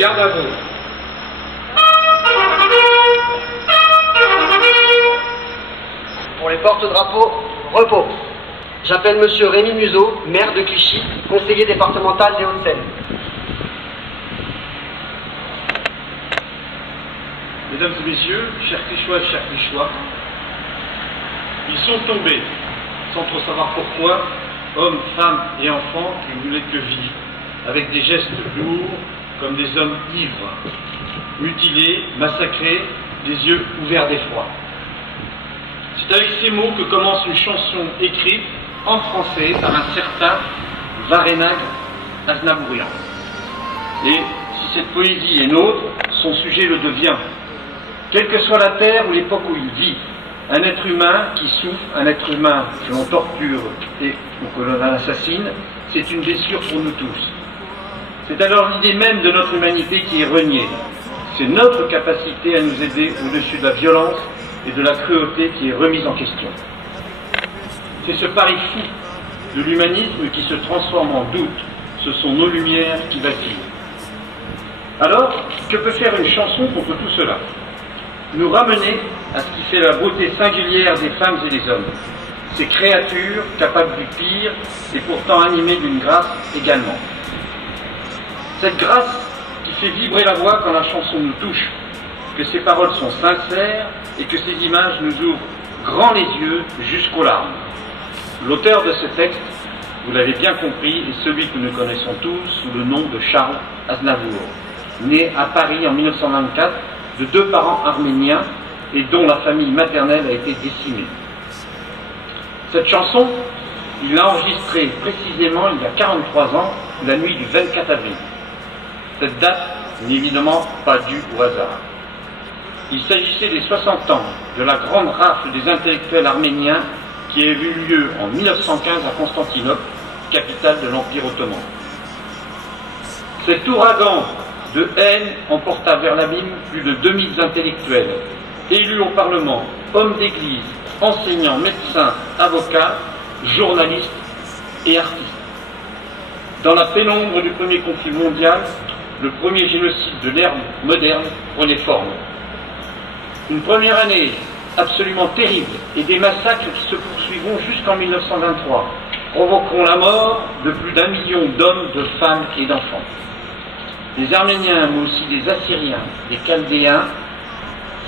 Garde à vous. Pour les porte-drapeaux, repos. J'appelle Monsieur Rémi Museau, maire de Clichy, conseiller départemental des Hauts-de-Seine. Mesdames et messieurs, chers Clichy et chers Clichy, ils sont tombés, sans trop savoir pourquoi, hommes, femmes et enfants qui ne voulaient que vivre, avec des gestes lourds comme des hommes ivres, mutilés, massacrés, les yeux ouverts d'effroi. C'est avec ces mots que commence une chanson écrite en français par un certain Varenag Aznavourian. Et si cette poésie est nôtre, son sujet le devient. Quelle que soit la terre ou l'époque où il vit, un être humain qui souffre, un être humain que l'on torture et que l'on assassine, c'est une blessure pour nous tous. C'est alors l'idée même de notre humanité qui est reniée. C'est notre capacité à nous aider au-dessus de la violence et de la cruauté qui est remise en question. C'est ce pari fou de l'humanisme qui se transforme en doute. Ce sont nos lumières qui vacillent. Alors, que peut faire une chanson contre tout cela? Nous ramener à ce qui fait la beauté singulière des femmes et des hommes. Ces créatures capables du pire et pourtant animées d'une grâce également. Cette grâce qui fait vibrer la voix quand la chanson nous touche, que ses paroles sont sincères et que ces images nous ouvrent grand les yeux jusqu'aux larmes. L'auteur de ce texte, vous l'avez bien compris, est celui que nous connaissons tous sous le nom de Charles Aznavour, né à Paris en 1924 de 2 parents arméniens et dont la famille maternelle a été décimée. Cette chanson, il l'a enregistrée précisément il y a 43 ans, la nuit du 24 avril. Cette date n'est évidemment pas due au hasard. Il s'agissait des 60 ans de la grande rafle des intellectuels arméniens qui a eu lieu en 1915 à Constantinople, capitale de l'Empire ottoman. Cet ouragan de haine emporta vers l'abîme plus de 2000 intellectuels, élus au Parlement, hommes d'église, enseignants, médecins, avocats, journalistes et artistes. Dans la pénombre du premier conflit mondial, le premier génocide de l'ère moderne prenait forme. Une première année absolument terrible et des massacres qui se poursuivront jusqu'en 1923 provoqueront la mort de plus d'1 million d'hommes, de femmes et d'enfants. Des Arméniens, mais aussi des Assyriens, des Chaldéens,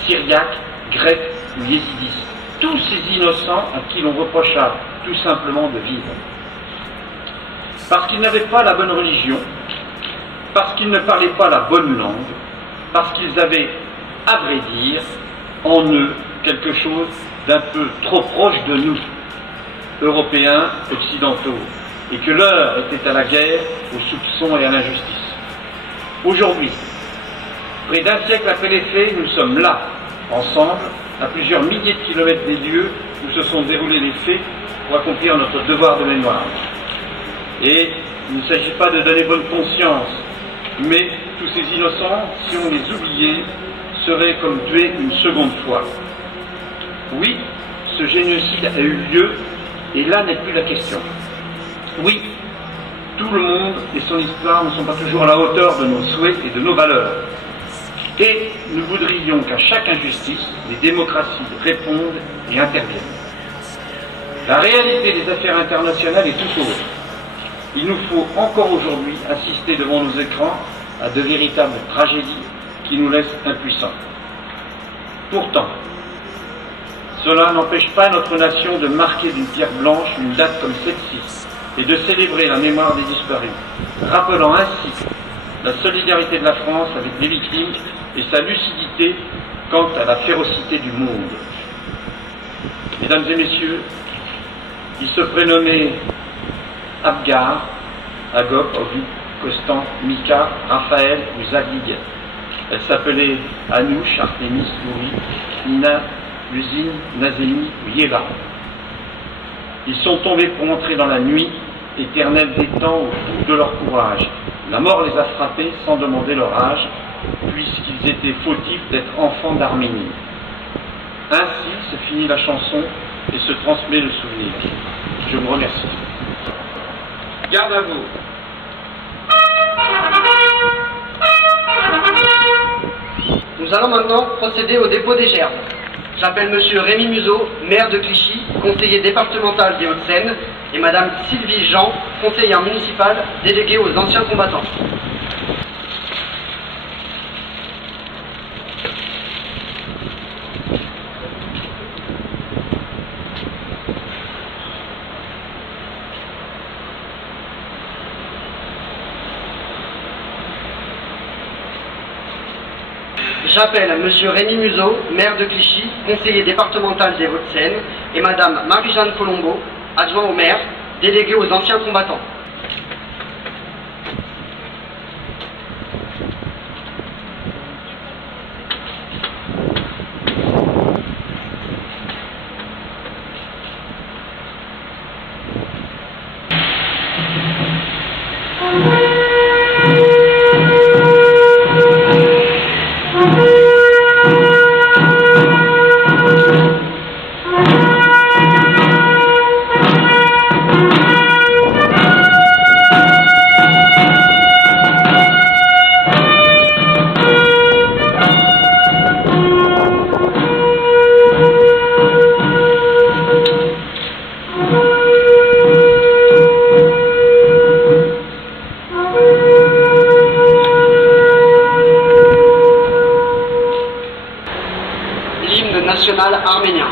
Syriaques, Grecs ou Yézidis. Tous ces innocents à qui l'on reprocha tout simplement de vivre. Parce qu'ils n'avaient pas la bonne religion, parce qu'ils ne parlaient pas la bonne langue, parce qu'ils avaient, à vrai dire, en eux quelque chose d'un peu trop proche de nous, Européens, Occidentaux, et que l'heure était à la guerre, au soupçon et à l'injustice. Aujourd'hui, près d'un siècle après les faits, nous sommes là, ensemble, à plusieurs milliers de kilomètres des lieux où se sont déroulés les faits pour accomplir notre devoir de mémoire. Et il ne s'agit pas de donner bonne conscience, mais tous ces innocents, si on les oubliait, seraient comme tués une seconde fois. Oui, ce génocide a eu lieu, et là n'est plus la question. Oui, tout le monde et son histoire ne sont pas toujours à la hauteur de nos souhaits et de nos valeurs. Et nous voudrions qu'à chaque injustice, les démocraties répondent et interviennent. La réalité des affaires internationales est tout autre. Il nous faut encore aujourd'hui assister devant nos écrans à de véritables tragédies qui nous laissent impuissants. Pourtant, cela n'empêche pas notre nation de marquer d'une pierre blanche une date comme celle-ci et de célébrer la mémoire des disparus, rappelant ainsi la solidarité de la France avec les victimes et sa lucidité quant à la férocité du monde. Mesdames et messieurs, il se prénommait Abgar, Agop, Ovid, Constant, Mika, Raphaël ou Zadig. Elle s'appelait Anouche, Artémis, Louis, Nina, Usine, Nazémi ou Yéva. Ils sont tombés pour entrer dans la nuit éternelle des temps au bout de leur courage. La mort les a frappés sans demander leur âge, puisqu'ils étaient fautifs d'être enfants d'Arménie. Ainsi se finit la chanson et se transmet le souvenir. Je vous remercie. Garde à vous. Nous allons maintenant procéder au dépôt des gerbes. J'appelle Monsieur Rémi Museau, maire de Clichy, conseiller départemental des Hauts-de-Seine, et Madame Sylvie Jean, conseillère municipale déléguée aux anciens combattants. J'appelle Monsieur Rémi Museau, maire de Clichy, conseiller départemental des Hauts-de-Seine, et Madame Marie-Jeanne Colombo, adjoint au maire, déléguée aux anciens combattants. L'hymne national arménien.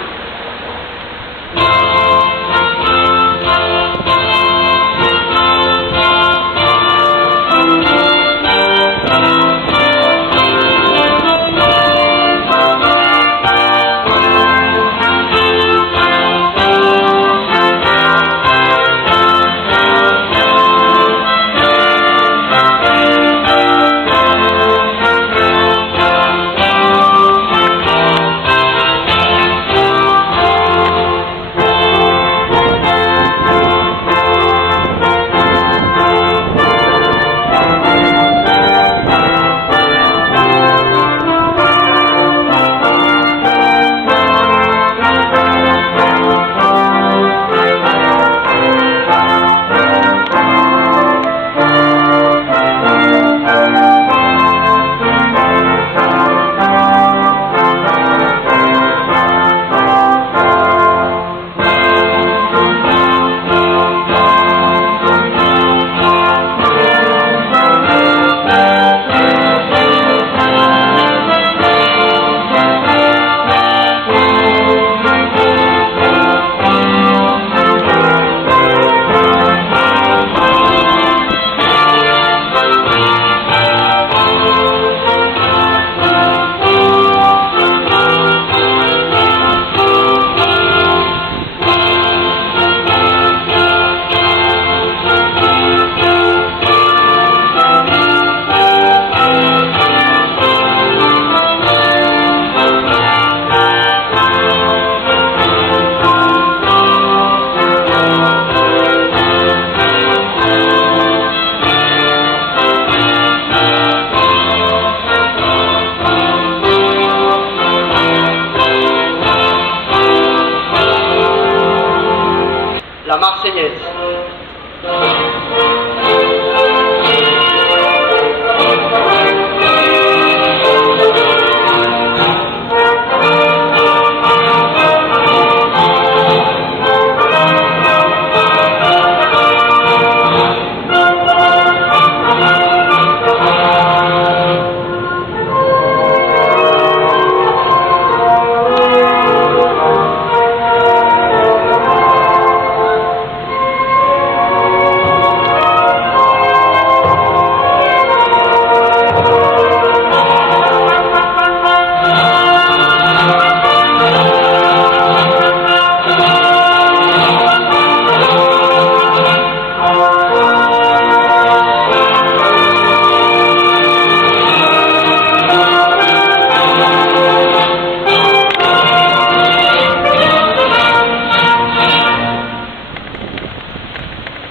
La Marseillaise.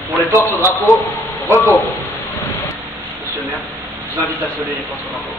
Pour les porte-drapeaux, repos. Monsieur le maire, je vous invite à sceller les porte-drapeaux.